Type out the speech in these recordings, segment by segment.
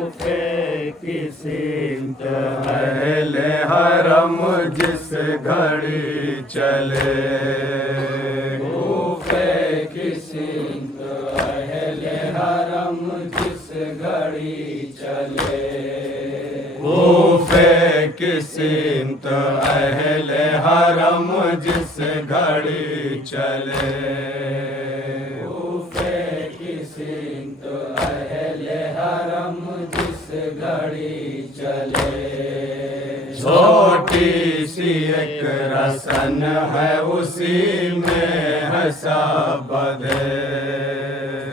की सीमत अहले हरम जिस घड़ी चले, कूफे की सीमत अहले हरम जिस घड़ी चले, कूफे की सीमत अहले हरम जिस घड़ी चले, कूफे की सीमत अहले हरम जिस घड़ी चले। छोटी सी एक रसन है उसी में हंसा बधे,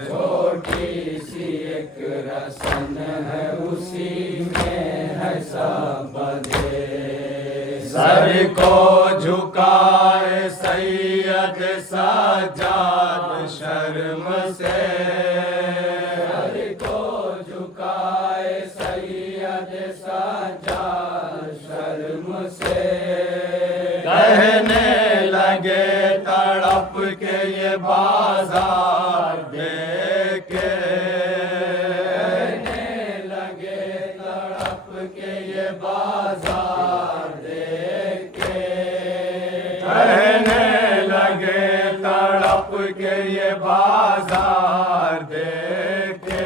छोटी सी एक रसन है उसी में हंसा बधे, सर को झुकाए सैयद साजाद शर्म से, सर को झुकाए सैयद साजाद शर्म से, कहने लगे तड़प के ये बाजार देके, कहने लगे तड़प के ये बाजार देके, कहने लगे तड़प के ये बाजार देके,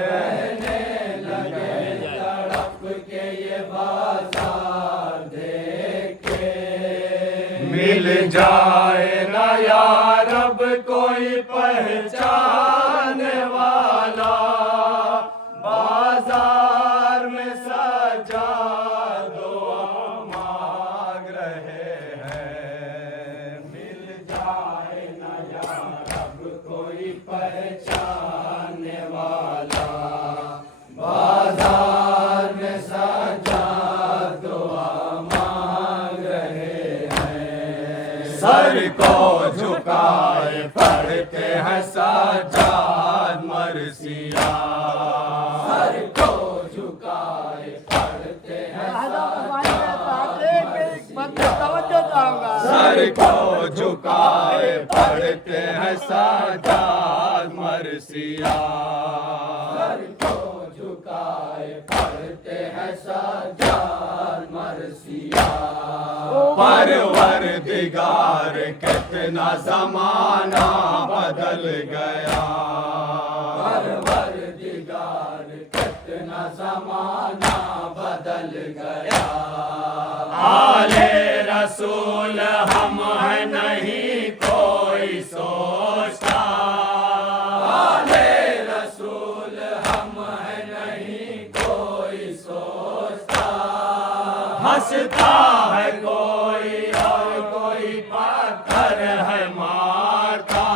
कहने लगे तड़प के ये बाजार देके, मिल जाए ना यार अब कोई पहचाने वाला, बाजार में सजा दुआ मांग रहे हैं, मिल जाए ना यार अब कोई पहचानने वाला, बाजार में सजा दुआ मांग रहे हैं। सर को झुकाए पढ़ते हैं साजाद मरसिया, सर को झुकाए पढ़ते हैं सर को झुकाए पढ़ते हैं साजाद मरसिया, सर को झुकाए पढ़ते हैं साजाद मरसिया, परवरदिगार कितना जमाना बदल गया, परवरदिगार कितना ज़माना बदल गया, आले रसूल हम हैं नहीं कोई सोचता, आले रसूल हम हैं नहीं कोई सोचता, हंसता है कोई और कोई पत्थर है मारता,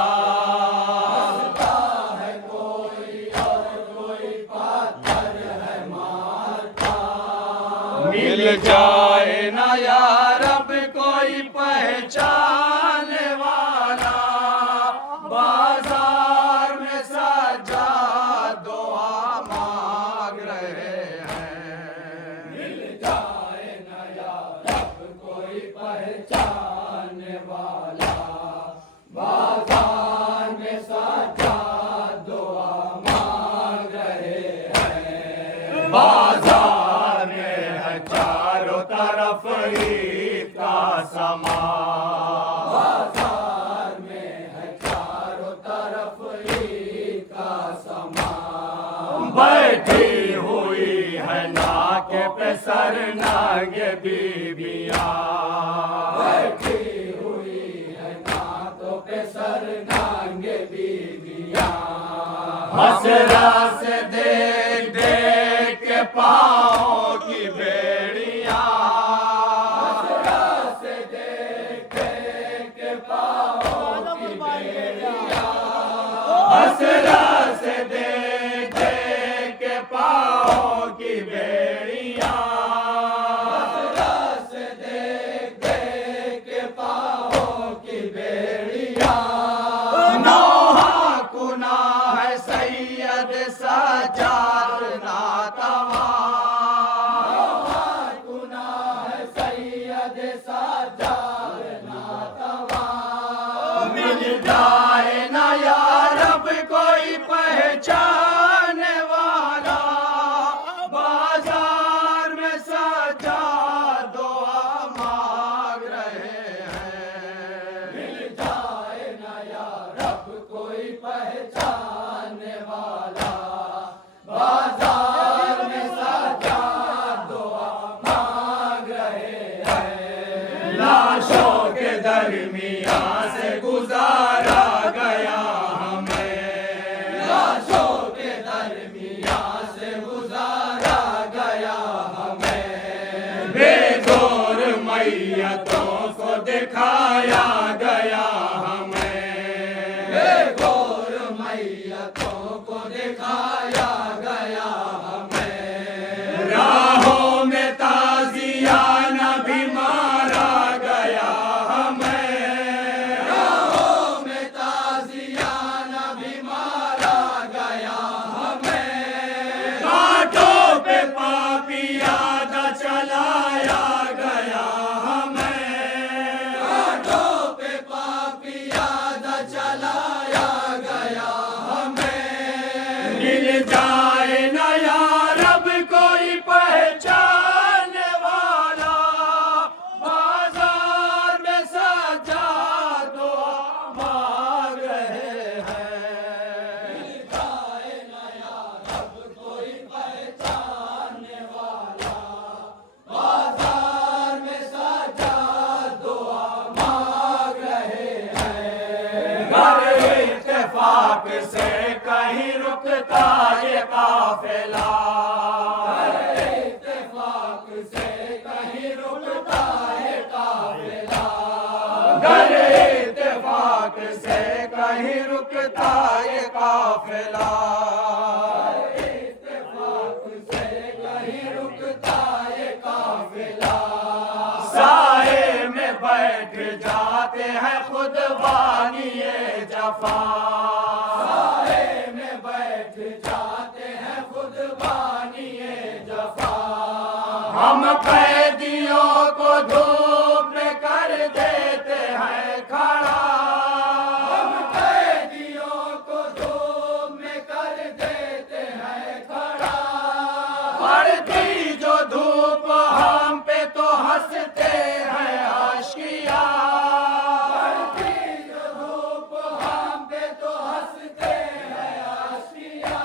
हंसता है कोई और कोई पत्थर है मारता, मिल जाए ना यार अब कोई पहचाने वाला, बाजार में सजा दुआ मांग रहे हैं, मिल जाए न यार अब कोई पहचानने वाला, बाजार में साजा दुआ मांग रहे हैं। बाजार में है चारों तरफ ईद का समा, बाजार में है चारों तरफ ईद का समा, बैठी हुई है नाके पे सर नागे बीबियां, बैठी हुई है नाकों पे सर नांगे बीबियां, हसरा से देख देख के पाँव की बेड़ियां, हसरा से देख देख के पाँव की बेड़ियां, हसरा से देख देख के पाँव की बेड़ियां, हसरा से देख देख के पाँव की बेड़ियां, नौहा कुना है सैयद सजाद नातवा, गुना है सैयद साजार नातवा, मिल जाए ना यार अब कोई पहचाने वाला, दिखाया गया हमें, गौर मैयतों को दिखाया गया हमें, राहों में ताजियाना भी मारा गया हमें, राहों में ताजियाना भी मारा गया हमें, घाटों पे पापियादा चलाया गया हमें, घाटों पे पापियादा चलाया गया हमें, मिल जाए न यार अब कोई पहचानने वाला, बाजार में सजा दो मांग रहे हैं, जाए नया रब कोई पहचानने वाला, बाजार में सजा दुआ मांग रहे हैं, घर इत्तेफाक से कहीं रुकता ये काफिला, इत्तेफाक से कहीं रुकता है काफिला, घर इत्तेफाक से कहीं रुकता ये काफिला, इत्तेफाक से कहीं रुकता है काफिला, साए में बैठ जाते हैं खुद बानिए जफा, साए में बैठ जाते हैं खुद बानिए जफा, हम कैदियों को धूप में कर देते हैं खड़ा, हम कैदियों को धूप में कर देते हैं खड़ा, पड़ती जो धूप हम पे तो हंसते हैं आशिया, पड़ती जो धूप हम पे तो हंसते हैं आशिया,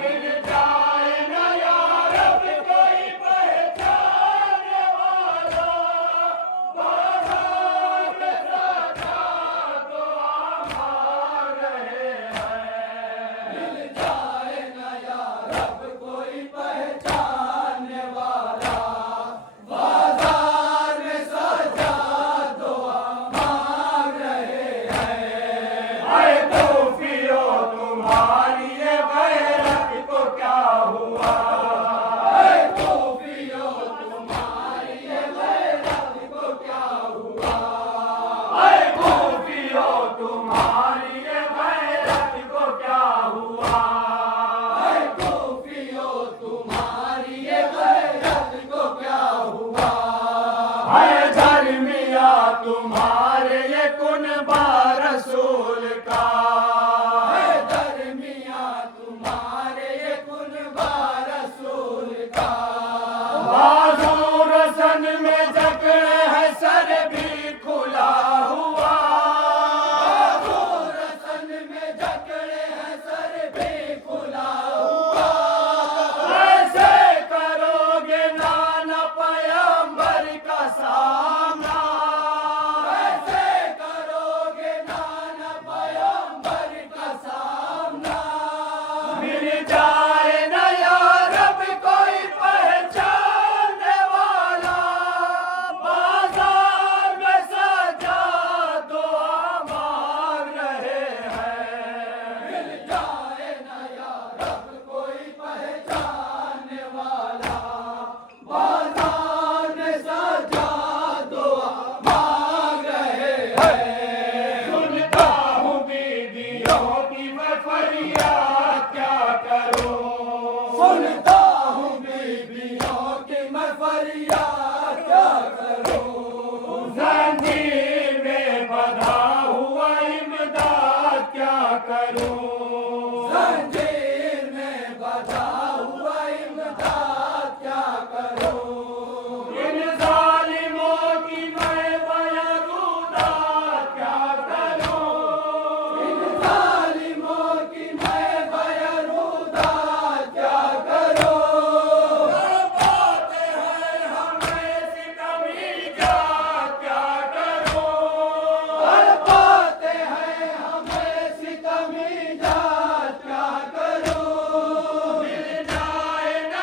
मिल जाए न यार अब कोई पहचानने वाला, बाजार में सजा दो मांग रहे हैं, मिल जाए नया रब कोई पहचानने वाला, बाजार में सजा दुआ मांग रहे हैं, आए तूफियो तुम्हारी ये गैरत को क्या हुआ, तूफियो तुम्हारी ये गैरत को क्या हुआ, आए तूफियो तुम्हारी ये गैरत को क्या हुआ, तूफियो तुम्हारी ये गैरत को क्या हुआ, है धर्मिया तुम्हारे ये कुनबा रसूल का, दरमिया तुम्हारे ये कुनबा रसूल का, बाजू रसन में जकड़े है सर भी खुला हुआ, रसन में जकड़े हैं सर भी खुला हुआ, कैसे करोगे नाना पयंबर का सामना, कैसे करोगे नाना पयंबर का सामना, मिल जाए न यार अब कोई पहचानने वाला, बाजार में सजा दुआ मांग रहे हैं, मिल जाए नया रब कोई पहचानने वाला, बाजार में सजा दुआ मांग रहे हैं, सुनता हूँ बीवियों की मैं फरियाद क्या करूं, सुनता हूँ बीवियों की मैं फरियाद क्या करूं, जंजीर में बंधा हुआ इमदाद क्या करूं, जंजीर में बंधा हुआ इमदाद क्या करूं, इन जालिमों की मैं बयरूदाद क्या करूं, इन जालिमों की मैं बयरूदाद क्या करूं, तड़पाते हैं हमें सितमी जात क्या करूं, तड़पाते हैं हमें सितमी जात क्या करूं, मिल जाए न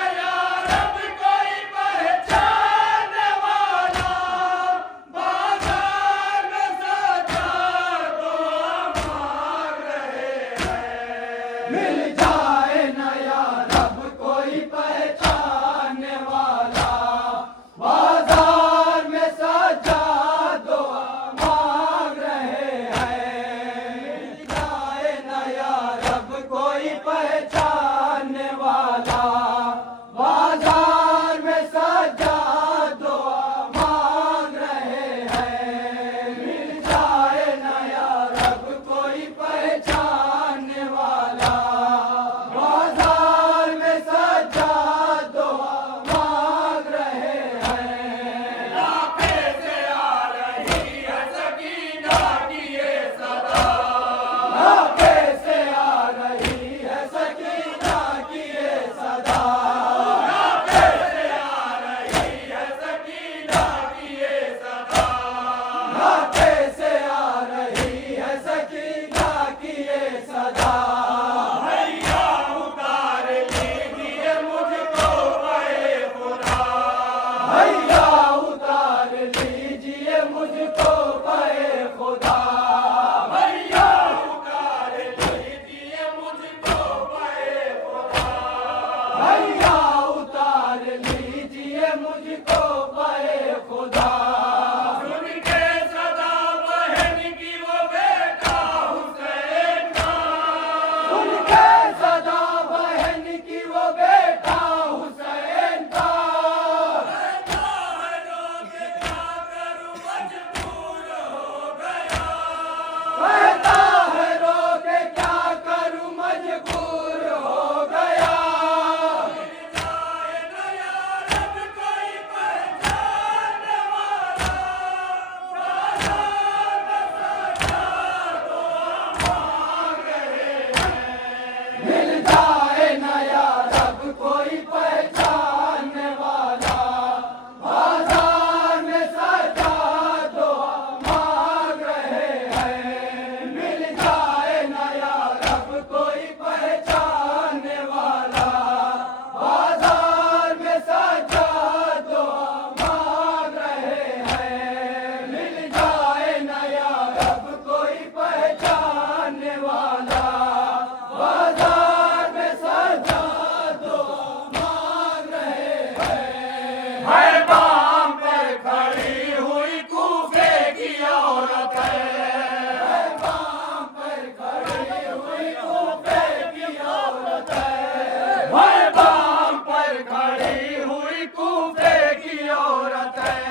बाम पर खड़ी हुई कूफे की औरत है,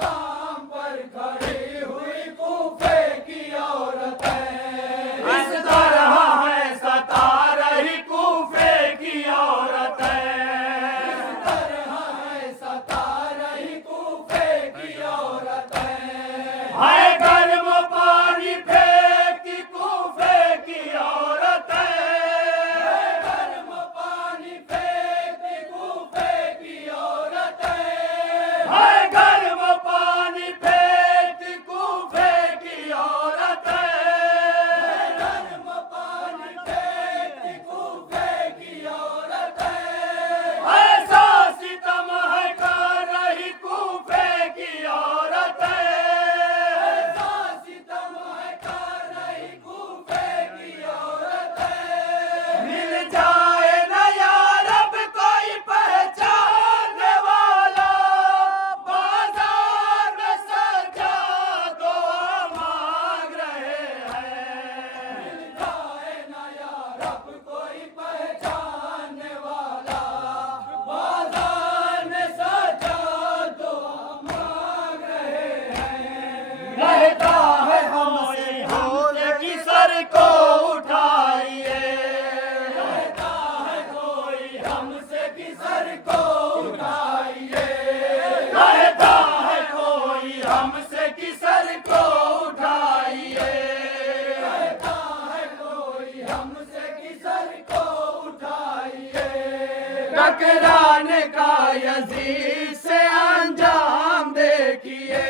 बाम पर खड़ी हुई कूफे की औरत है। इस तरह है सता रही कूफे की औरत है, इस तरह है सता रही कूफे की औरत है। गर्म पानी फेंकती कूफे की औरत है, गर्म पानी फेंकती कूफे की औरत है। गर्म पानी फेंकती कूफे की औरत है, गर्म पानी फेंकती कूफे की औरत है। ऐसा सितम है कर रही कूफे की औरत है, ऐसा सितम है कर रही कूफे की औरत है। मिल जाए न यार अब कोई पहचानने वाला, बाजार में सजा दो मांग रहे हैं, मिल जाए ना यार अब कोई पहचानने वाला, बाजार में सजा दो मांग रहे हैं। कहता है हमसे कि सर को उठाइए, कहता है कोई हमसे कि सर को उठाइए। कहता है कोई हमसे कि सर को उठाइए, कहता है कोई हमसे कि सर को उठाइए। टकराने का यजीद से अंजाम देखिए,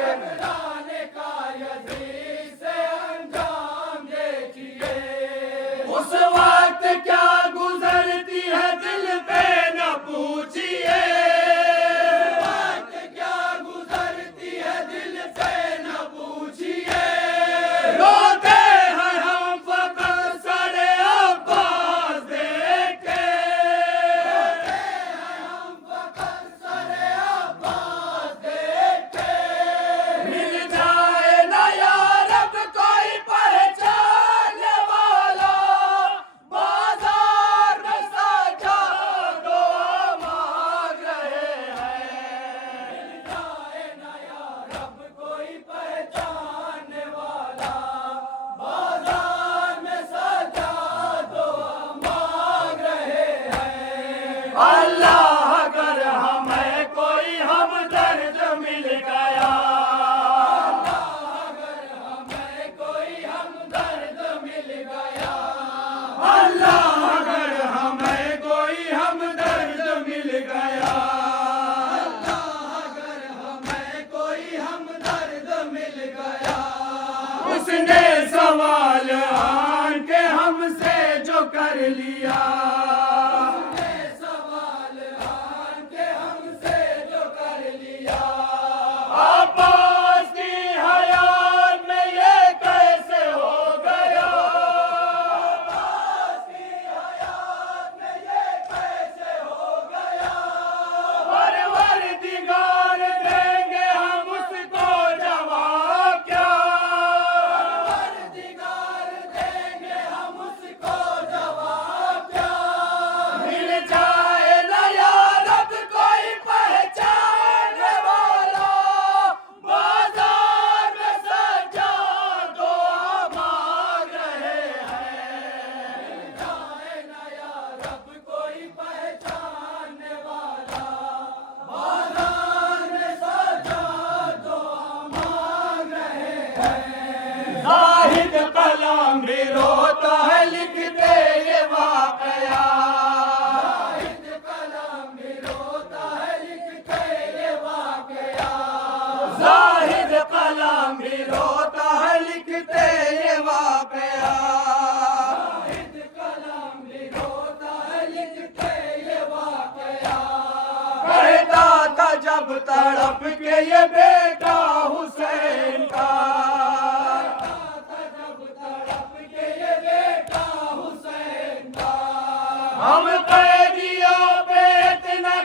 टकराने का यजीद से अंजाम देखिए। उस वक्त क्या गुजरती है दिल पे न पूछिए, वक्त क्या गुजरती है दिल से न पूछिए। रोते हैं हम फकत सरे अब्बास देख के, हम फकत सरे अब्बास देख के। मिल जाए न यार अब कोई पहचानने वाला, बाजार में सजा दो मांग रहे हैं, जाए ना यार अब कोई पहचानने वाला, बाजार में सजा दो मांग रहे हैं। अल्लाह अगर हमें कोई हमदर्द मिल गया, अगर हमें कोई हमदर्द मिल गया, अल्लाह अगर हमें कोई हमदर्द मिल गया, अगर हमें कोई हमदर्द मिल गया। उसने सवाल आन के हमसे जो कर लिया, उसने सवाल आन के हमसे जो कर लिया। अब्बास की हयात में ये कैसे हो गया, अब्बास की हयात में ये कैसे हो गया। परवरदिगार देंगे हम उसको जवाब क्या, परवरदिगार देंगे हम उसको जवाब क्या। मिल जाए न यार अब कोई पहचानने वाला, बाजार में सजा दो मांग रहे हैं, जाए ना यार अब कोई पहचानने वाला, बाजार में सजा दो मांग रहे हैं। जाहिद कलम भी रोता है लिखते ये वाकया, जाहिद कलम भी रोता है लिखते ये वाकया। जाहिद कलम भी रोता है लिखते ये वाकया, जाहिद कलम भी रोता है लिखते ये वाकया। कहता था जब तड़प के ये बेटा हुसैन का, जब तड़प के ये बेटा हुसैन का। हम कैदियों पे इतना